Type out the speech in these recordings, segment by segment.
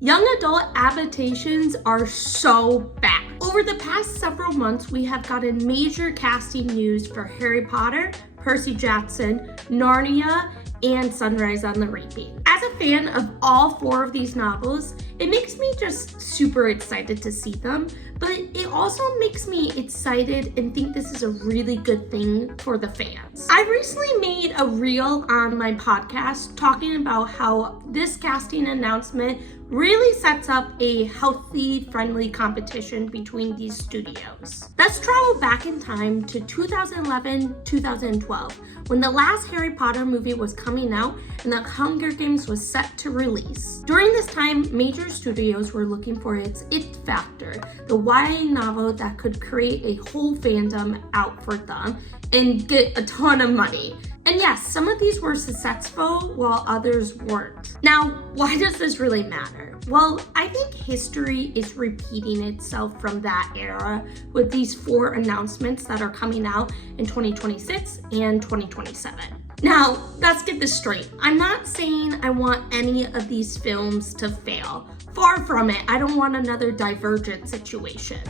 Young adult adaptations are so bad. Over the past several months, we have gotten major casting news for Harry Potter, Percy Jackson, Narnia, and Sunrise on the Reaping. As a fan of all four of these novels, it makes me just super excited to see them, but it also makes me excited and think this is a really good thing for the fans. I recently made a reel on my podcast talking about how this casting announcement really sets up a healthy, friendly competition between these studios. Let's travel back in time to 2011-2012, when the last Harry Potter movie was coming out and the Hunger Games was set to release. During this time, major studios were looking for its it factor, the YA novel that could create a whole fandom out for them and get a ton of money. And yes, some of these were successful while others weren't. Now, why does this really matter? Well, I think history is repeating itself from that era with these four announcements that are coming out in 2026 and 2027. Now, let's get this straight. I'm not saying I want any of these films to fail. Far from it. I don't want another Divergent situation.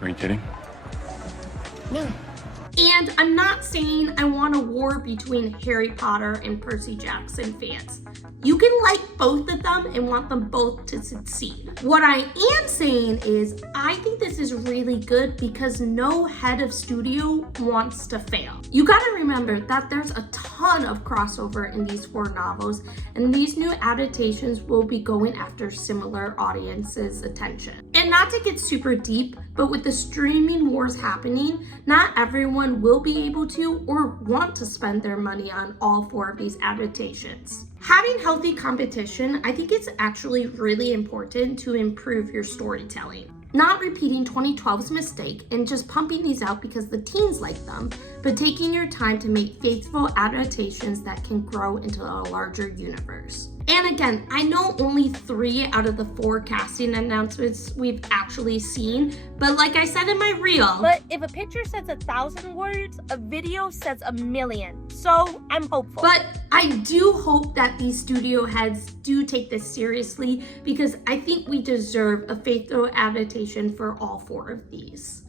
Are you kidding? No. And I'm not saying I want a war between Harry Potter and Percy Jackson fans. You can like both of them and want them both to succeed. What I am saying is I think this is really good because no head of studio wants to fail. You gotta remember that there's a ton of crossover in these four novels, and these new adaptations will be going after similar audiences' attention. And not to get super deep, but with the streaming wars happening, not everyone will be able to or want to spend their money on all four of these adaptations. Having healthy competition, I think it's actually really important to improve your storytelling. Not repeating 2012's mistake and just pumping these out because the teens like them, but taking your time to make faithful adaptations that can grow into a larger universe. And again, I know only 3 out of the 4 casting announcements we've actually seen, but like I said in my reel. But if a picture says 1,000 words, a video says 1,000,000. So I'm hopeful. But I do hope that these studio heads do take this seriously because I think we deserve a faithful adaptation for all 4 of these.